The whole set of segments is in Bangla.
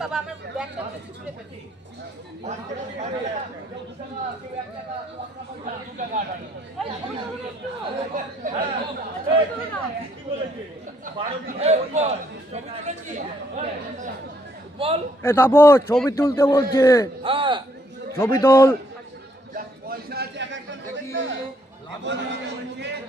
বাবা একটু তাপস ছবি তুলতে বলছে। ছবি তোল।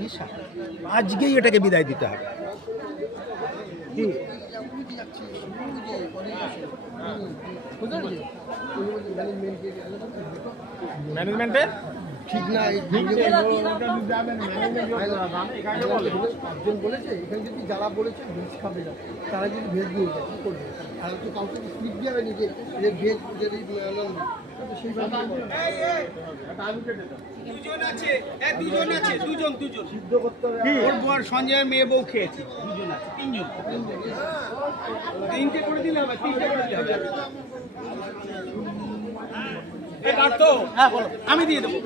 নেশা আজকেই এটাকে বিদায় দিতে হবে। ম্যানেজমেন্টে? ঠিক না বলেছে। এখানে যদি যারা বলেছে ভেজ খাবে না। তারা যদি ভেজ নিয়ে যায় কি করবে? তারা তো কাউকে স্লিপ দেবে নি যে ভেজ যদি দুজন আছে এ দুজন আছে দুজন দুজন। সিদ্ধ করতে হবে। ওর বর সঞ্জয়ের মেয়ে বউ খেয়েছে দুজন আছে তিনজন। তিনটে করে দিলে হবে তিনটে করে দিলে হবে। আমি দিয়ে দেবো।